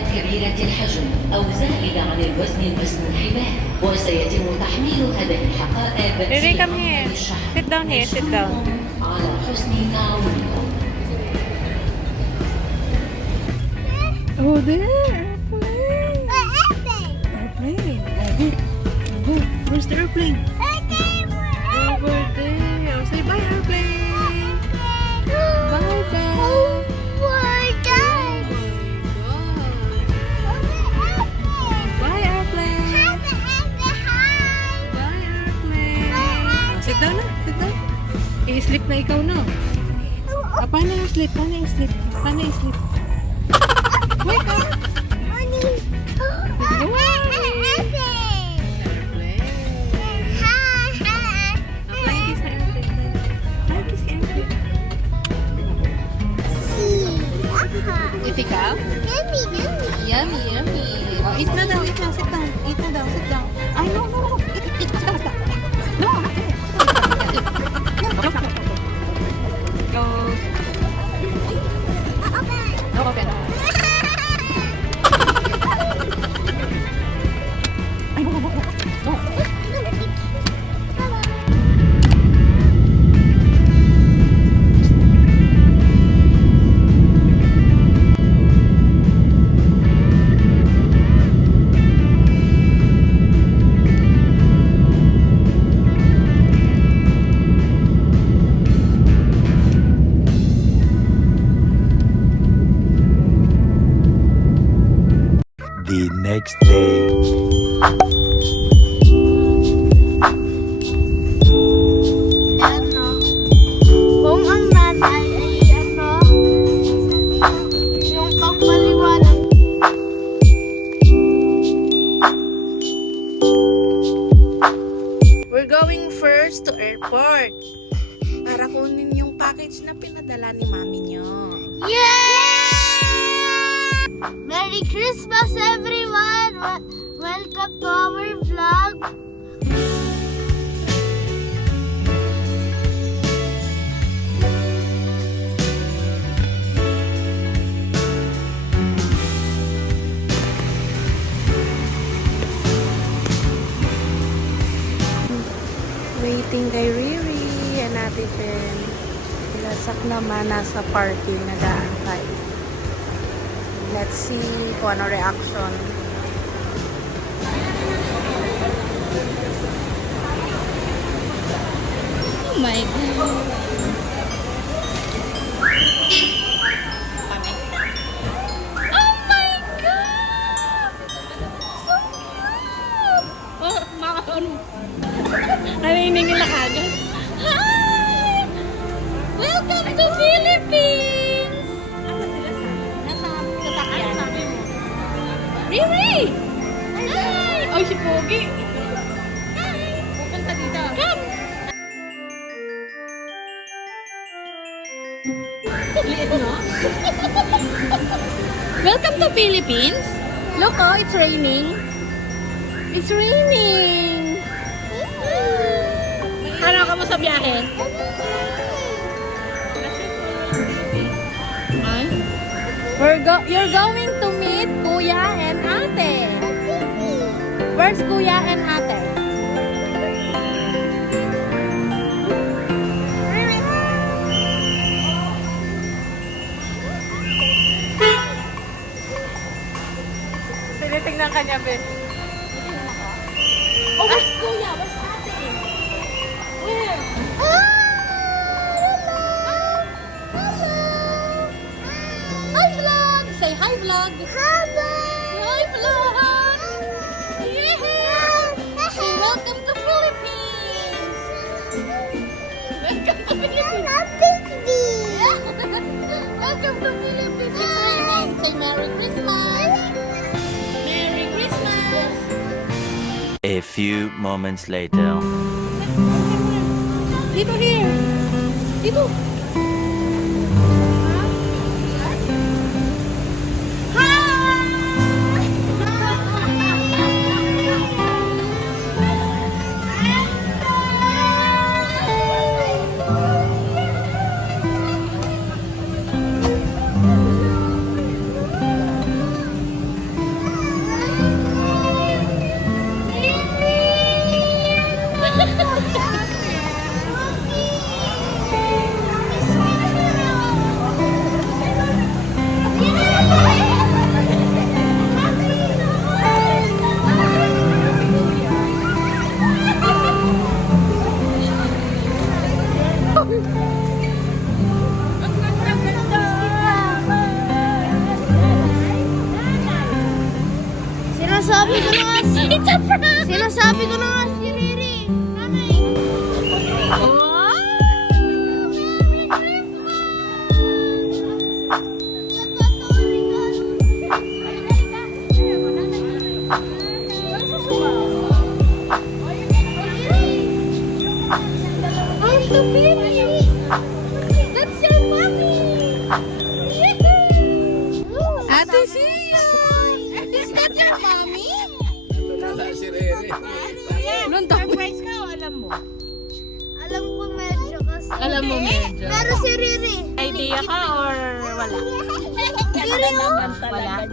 كانت كبيرة الحجم أو زائدة عن الوزن المسموح به، وسيتم تحويل هذه الحقائب Riri, في come أمر here. الشحن. Sit down here, sit down. نشكركم على حسن تعاونكم. Oh, there. Airplane. Airplane. Where's the airplane? Over there. Oh, say bye, airplane. Bye, bye. Bye, airplane. Bye, airplane. Sit down na. Sit down. I-sleep na ikaw na. Paano yung sleep? Paano yung sleep? Paano yung sleep? Wake up. Ikaw? Yummy, yummy. Oh, eat na daw, eat na, sit down. Eat na daw, sit down. Ay, no, no, no. Eat, sit down, sit down. No, go. No, open. Ay, no, no, no. No. The next day. Kung ang nanay ay yung pagpaliwanag. We're going first to airport para kunin yung package na pinadala ni mami nyo. Yeah! Merry Christmas, everyone! Welcome to our vlog. Waiting kay Riri. Yan natin din. Lasak naman nasa parking nag-aantay. Let's see kung ano reaction. Oh my God. Oh my God! So cute! Oh, ano? Naniningil na agad. Hi! Welcome to Philippines! Ano sila sa? Nasa sasakyan. Riri! Hi! Oh, si Pogi. Hi! Pupunta dito. Come! Liit, no? Welcome to Philippines. Look, oh, it's raining. It's raining. Ano ka mo sa biyahe? Ay? You're going to meet Kuya and Ate. Where's Kuya and Ate? Tinitingnan ka niya, Be. Oh, where's Kuya? Where's Ate? Where? Hi, vlog! Say hi, vlog! Hi, vlog! Yeah! Say welcome to Philippines! Welcome to Philippines! Yeah. Welcome to Philippines! It's raining! Say Merry Christmas! Merry Christmas! A few moments later. Dito, here! Dito! It's a prank! Sinasabi ko na nga si Riri. Nanay. That's your mommy! Ate Sia! Is that your mommy? Nung surprise ka o alam mo? Alam ko medyo kasi. Alam mo medyo. Pero si Riri. Idea ka or wala? Riri, oh. Wala.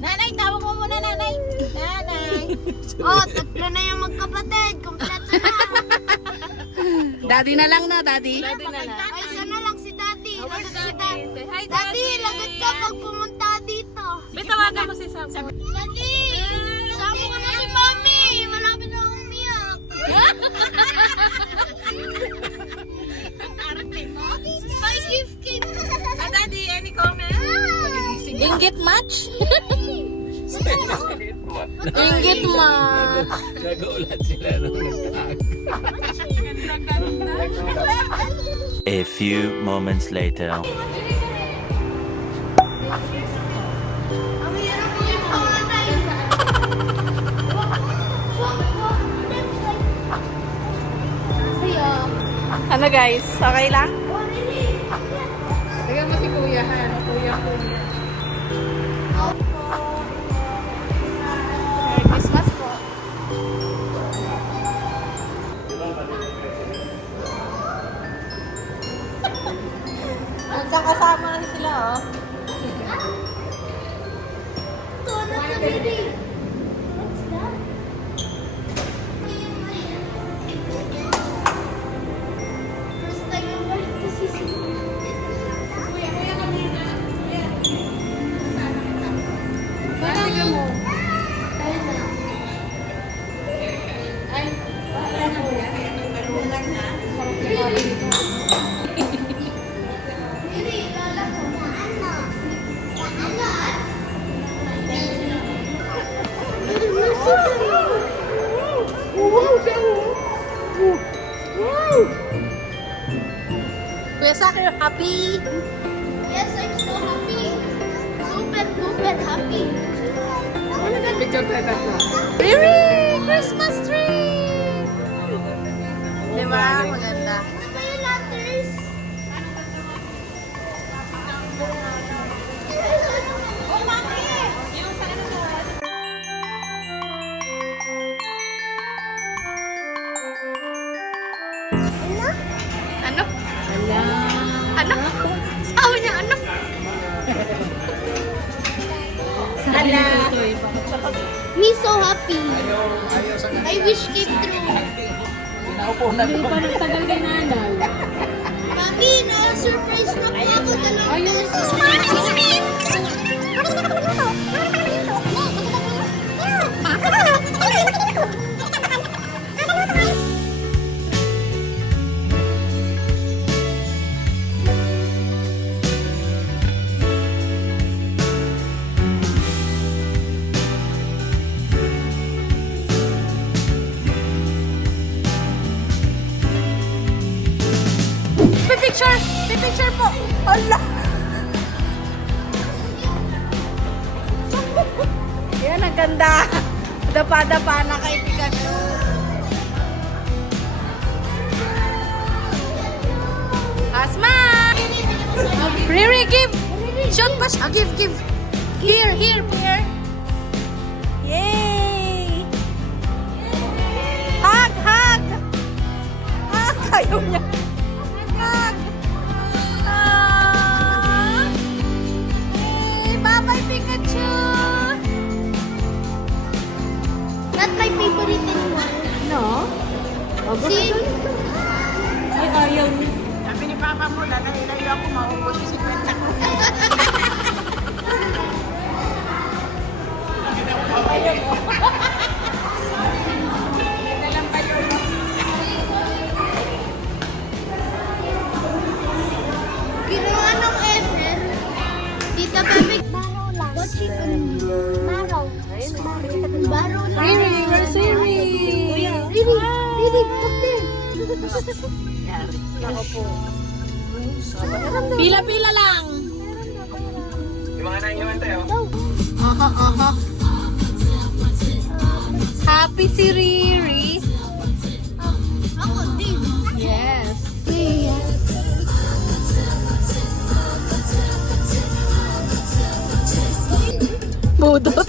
Nanay, tawag mo muna, nanay. Nanay. Oh, tatlo na yung magkapatid. Kompleto na. Daddy na lang na, daddy. Daddy na lang. Ay, isa na lang si Daddy. Lagot si Daddy. Hi, Daddy, lagot ka pag pumunta dito. Bitawagan mo si Sam. Daddy, sama ko na si Mami. Malapit na akong umiyak. May gift cake. Daddy, any comment? Inggit match? Inggit match. Nag-uulat sila nung nagtag. A few moments later. Ang hirap ko yung panganay. Ano guys? Okay lang? Lagyan mo si Kuya, ha? Kuya. Merry Christmas po. Nagkakasama na sila oh. What's that? First time I'm going to see Tingnan mo. Kuya Sak, you're happy? Yes, I'm so happy. Super duper happy. Picture tayo tatlo. Riri! Christmas tree! Diba? Maganda. Ano ba yung letters? Oh, mami! Ano? Ano? Sabi niya, ano? Hala! Me so happy. I wish came true. Mami, na-surprise na po ako talaga. Pipicture! Pipicture po! Hala! Yan, ang ganda! Dapa-dapa na kay Pikachu. Asma! Riri, give! Shoot pa siya! Give, give! Here, here, here! Yay! Hug, hug! Hug! Ayaw niya! Hug! Ah! Hey, bye-bye, Pikachu! Not my favorite anymore. No? See? Ay, ayaw niya. Sabi ni Papa mo, lalayo ako, maubos yung 50 ko. Ginawa ng Ever. Tita Bebe. Baro lang. What chicken? Baro. Baro Ako po. Pila-pila lang. Yung mga naiiwan tayo. Aha. Happy si Riri. Ako din. Yes. Budot.